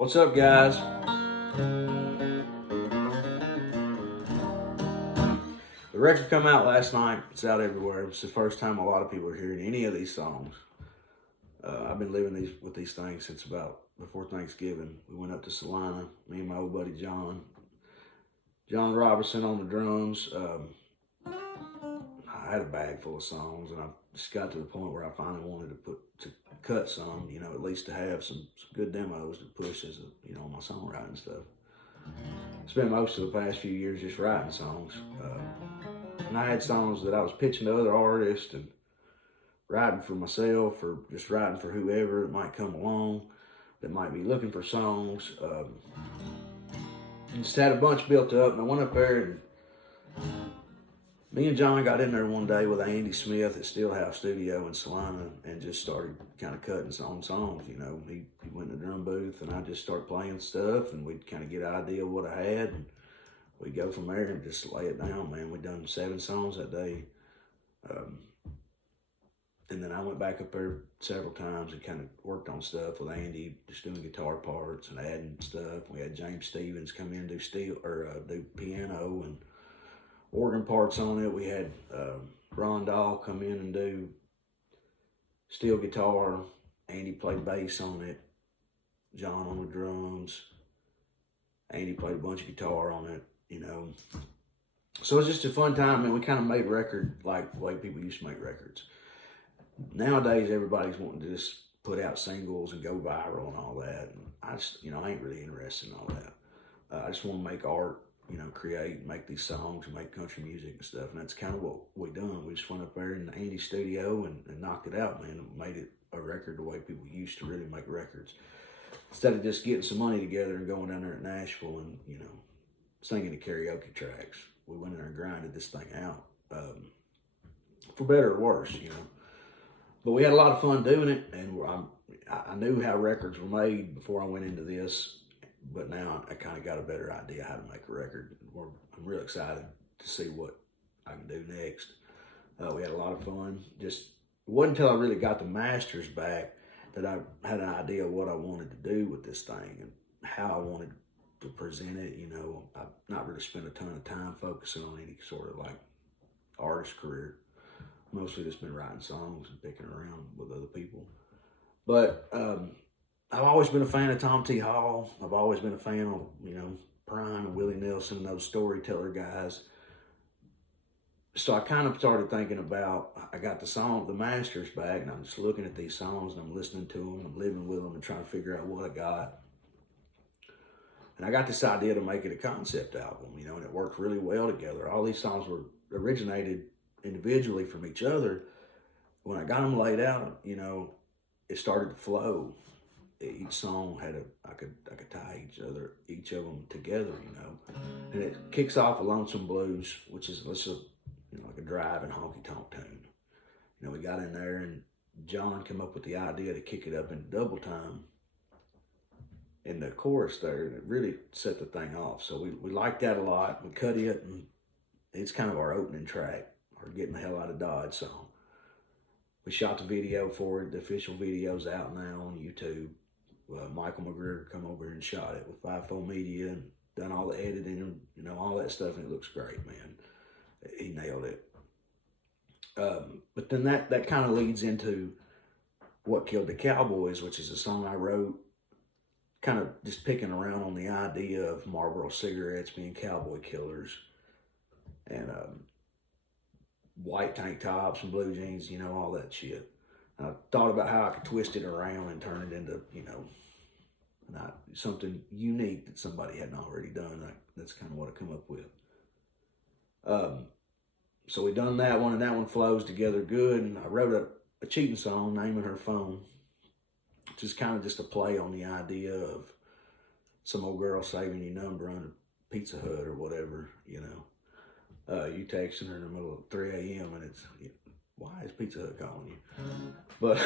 What's up, guys? The record come out last night. It's out everywhere. It's the first time a lot of people are hearing any of these songs. I've been living with these things since about before Thanksgiving. We went up to Salina, me and my old buddy John Robertson on the drums. I had a bag full of songs, and I just got to the point where I finally wanted to cut some, at least to have some good demos to push as my songwriting stuff. Spent most of the past few years just writing songs, and I had songs that I was pitching to other artists and writing for myself, or just writing for whoever that might come along that might be looking for songs. Just had a bunch built up, and I went up there, and me and John got in there one day with Andy Smith at Steelhouse Studio in Salina and just started kind of cutting some songs. He went in the drum booth, and I just started playing stuff, and we'd kind of get an idea of what I had, and we'd go from there and just lay it down, man. We'd done 7 songs that day. And then I went back up there several times and kind of worked on stuff with Andy, just doing guitar parts and adding stuff. We had James Stevens come in and do piano and organ parts on it. We had Ron Dahl come in and do steel guitar. Andy played bass on it. John on the drums. Andy played a bunch of guitar on it, So it was just a fun time, and we kind of made a record like the way people used to make records. Nowadays, everybody's wanting to just put out singles and go viral and all that. And I just, I ain't really interested in all that. I just want to make art, create, make these songs and make country music and stuff. And that's kind of what we done. We just went up there in Andy's studio and knocked it out, man, and made it a record the way people used to really make records. Instead of just getting some money together and going down there at Nashville and, singing the karaoke tracks, we went in there and grinded this thing out, for better or worse, But we had a lot of fun doing it, and I knew how records were made before I went into this, but now I kind of got a better idea how to make a record. I'm real excited to see what I can do next. We had a lot of fun. It wasn't until I really got the masters back that I had an idea of what I wanted to do with this thing and how I wanted to present it. I've not really spent a ton of time focusing on any sort of like artist career. Mostly just been writing songs and picking around with other people. But I've always been a fan of Tom T. Hall. I've always been a fan of, Prine and Willie Nelson, those storyteller guys. So I kind of started thinking about, I got the masters back, and I'm just looking at these songs, and I'm listening to them, and I'm living with them and trying to figure out what I got. And I got this idea to make it a concept album, and it worked really well together. All these songs were originated individually from each other. When I got them laid out, it started to flow. Each song had I could tie each of them together, And it kicks off a Lonesome Blues, which is like a driving honky tonk tune. We got in there, and John came up with the idea to kick it up in double time in the chorus there, and it really set the thing off. So we liked that a lot. We cut it, and it's kind of our opening track. Or Getting the Hell Out of Dodge song. We shot the video for it. The official video's out now on YouTube. Michael McGregor come over and shot it with 5-4 Media and done all the editing and all that stuff, and it looks great, man. He nailed it. But then that kind of leads into What Killed the Cowboys, which is a song I wrote kind of just picking around on the idea of Marlboro cigarettes being cowboy killers. And white tank tops and blue jeans, all that shit. And I thought about how I could twist it around and turn it into, something unique that somebody hadn't already done. That's kind of what I come up with. So we done that one, and that one flows together good. And I wrote a cheating song, Naming Her Phone, which is kind of just a play on the idea of some old girl saving your number on a Pizza Hut or whatever, you texting her in the middle of 3 a.m. and it's, why is Pizza Hut calling you? But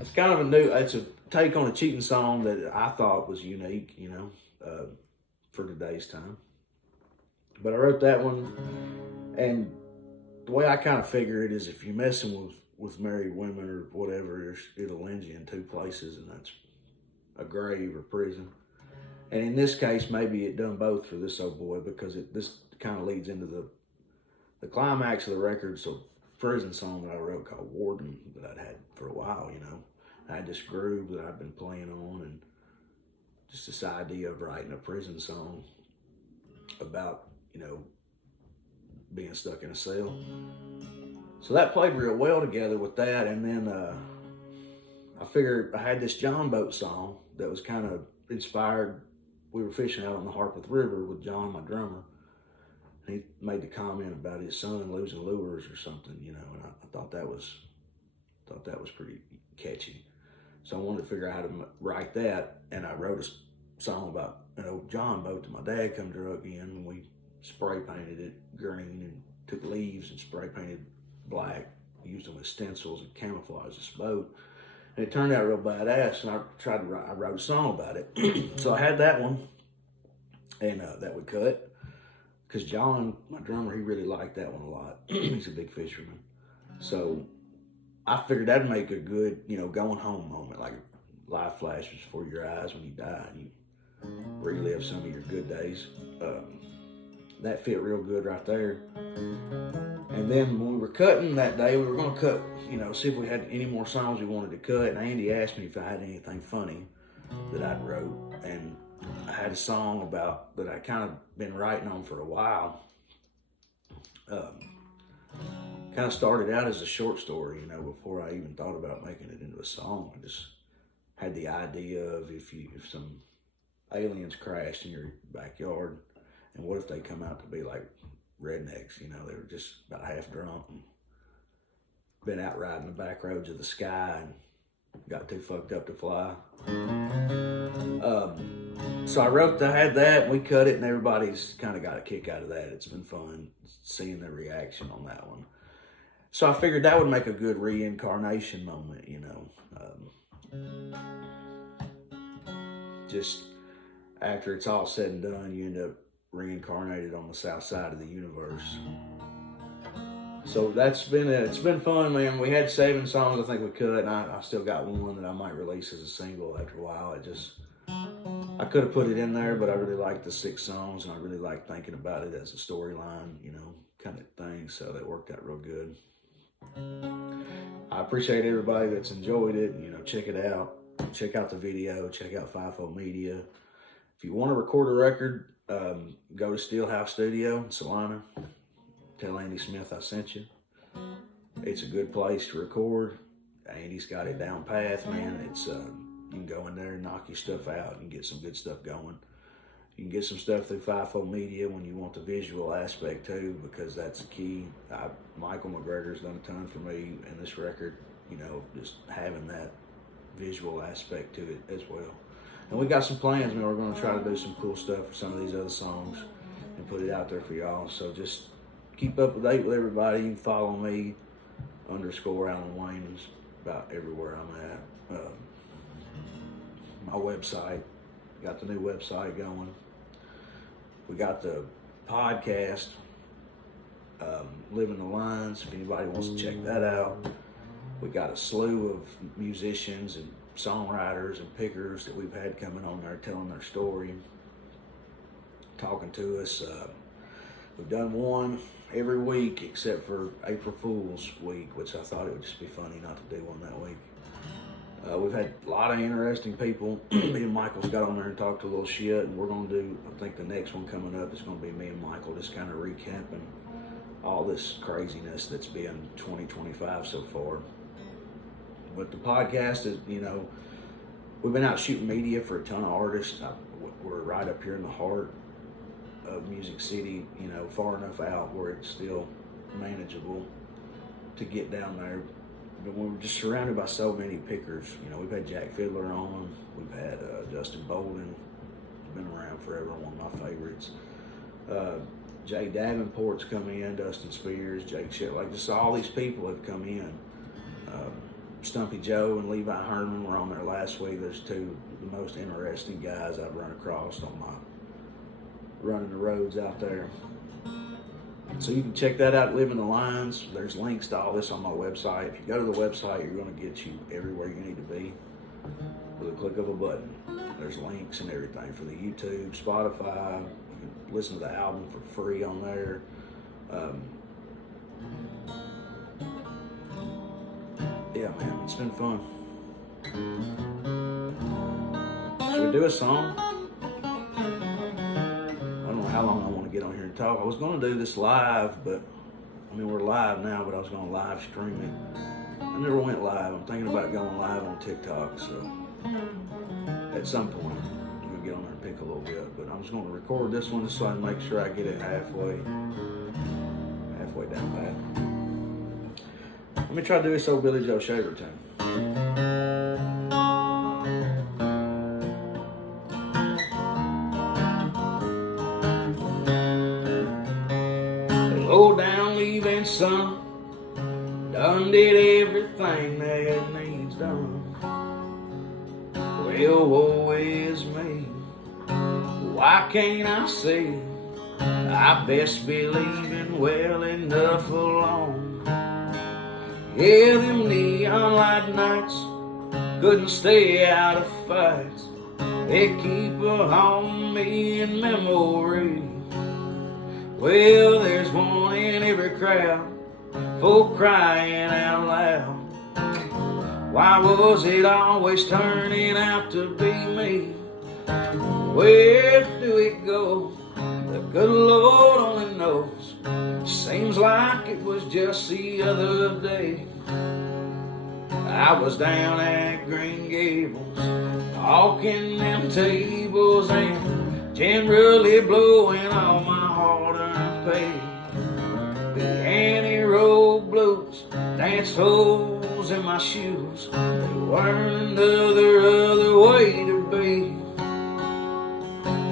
it's kind of it's a take on a cheating song that I thought was unique, for today's time. But I wrote that one, and the way I kind of figure it is if you're messing with married women or whatever, it'll land you in 2 places, and that's a grave or prison. And in this case, maybe it done both for this old boy, because this kind of leads into the climax of the record. It's a prison song that I wrote called Warden that I'd had for a while, you know. I had this groove that I've been playing on, and just this idea of writing a prison song about, you know, being stuck in a cell. So that played real well together with that. And then I figured I had this John Boat song that was kind of inspired. We were fishing out on the Harpeth River with John, my drummer. And he made the comment about his son losing lures or something, you know, and I thought that was pretty catchy. So I wanted to figure out how to write that, and I wrote a song about an old John boat that my dad come drug in, and we spray painted it green and took leaves and spray painted black, used them as stencils and camouflaged this boat. And it turned out real badass, and I wrote a song about it. So I had that one, and that would cut, because John, my drummer, he really liked that one a lot. He's a big fisherman. So I figured that'd make a good, you know, going home moment, like life flashes before your eyes when you die and you relive some of your good days. That fit real good right there. And then when we were cutting that day, we were going to cut, you know, see if we had any more songs we wanted to cut. And Andy asked me if I had anything funny that I'd wrote. And I had a song about that I kind of been writing on for a while. Kind of started out as a short story, you know, before I even thought about making it into a song. I just had the idea of if some aliens crashed in your backyard, and what if they come out to be like rednecks, you know, they were just about half drunk and been out riding the back roads of the sky and got too fucked up to fly. So I had that, and we cut it, and everybody's kind of got a kick out of that. It's been fun seeing the reaction on that one. So I figured that would make a good reincarnation moment, you know. Just after it's all said and done, you end up reincarnated on the south side of the universe. So it's been fun, man. We had 7 songs I think we could, and I still got one that I might release as a single after a while. I could have put it in there, but I really liked the 6 songs, and I really liked thinking about it as a storyline, you know, kind of thing. So that worked out real good. I appreciate everybody that's enjoyed it. You know, check it out. Check out the video. Check out FIFO Media. If you want to record a record, go to Steelhouse Studio in Salina. Tell Andy Smith I sent you. It's a good place to record. Andy's got it down path, man. It's you can go in there and knock your stuff out and get some good stuff going. You can get some stuff through FIFO Media when you want the visual aspect too, because that's the key. Michael McGregor's done a ton for me in this record, you know, just having that visual aspect to it as well. And we got some plans, man. We're going to try to do some cool stuff for some of these other songs and put it out there for y'all. So just keep up to date with everybody. You can follow me, _Alan Wayans, about everywhere I'm at. My website, got the new website going. We got the podcast, Living the Lines, if anybody wants to check that out. We got a slew of musicians and songwriters and pickers that we've had coming on there telling their story, talking to us. We've done one every week except for April Fool's week, which I thought it would just be funny not to do one that week. We've had a lot of interesting people. Me and Michael's got on there and talked a little shit, and we're going to do, I think the next one coming up is going to be me and Michael just kind of recapping all this craziness that's been 2025 so far. But the podcast is, you know, we've been out shooting media for a ton of artists. We're right up here in the heart of Music City, you know, far enough out where it's still manageable to get down there. But we're just surrounded by so many pickers. You know, we've had Jack Fiddler on. We've had Justin Bolden. Been around forever, one of my favorites. Jay Davenport's come in, Dustin Spears, Jake Shit. Like, just all these people have come in. Stumpy Joe and Levi Herman were on there last week. There's 2 of the most interesting guys I've run across on my running the roads out there. So you can check that out, Living the Lines. There's links to all this on my website. If you go to the website, you're going to get you everywhere you need to be. with a click of a button. There's links and everything for the YouTube, Spotify. You can listen to the album for free on there. Yeah, man, it's been fun. Should we do a song? I don't know how long I want to get on here and talk. I was going to do this live, but I mean, we're live now, but I was going to live stream it. I never went live. I'm thinking about going live on TikTok, so at some point, I'm going to get on there and pick a little bit. But I'm just going to record this one just so I can make sure I get it halfway down pat. Let me try to do this old Billy Joe Shaver tune. Low down leaving son, done did everything that needs done. Well, woe is me, why can't I see? I best be leaving well enough alone. Yeah, them neon light nights couldn't stay out of fights. They keep on me in memory. Well, there's one in every crowd, folk crying out loud. Why was it always turning out to be me? Where do it go? The good Lord only knows. Seems like it was just the other day. I was down at Green Gables, hawking them tables and generally blowing all my hard-earned pay. The anti-road blues, dance holes in my shoes, they weren't other way to be.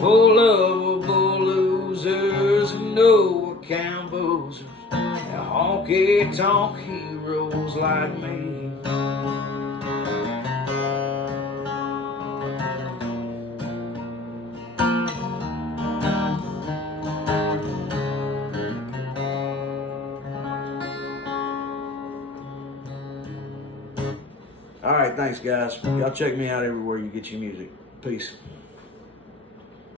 Full lovable losers and no account boozers, and honky-tonk heroes like me. All right, thanks guys. Y'all check me out everywhere you get your music. Peace.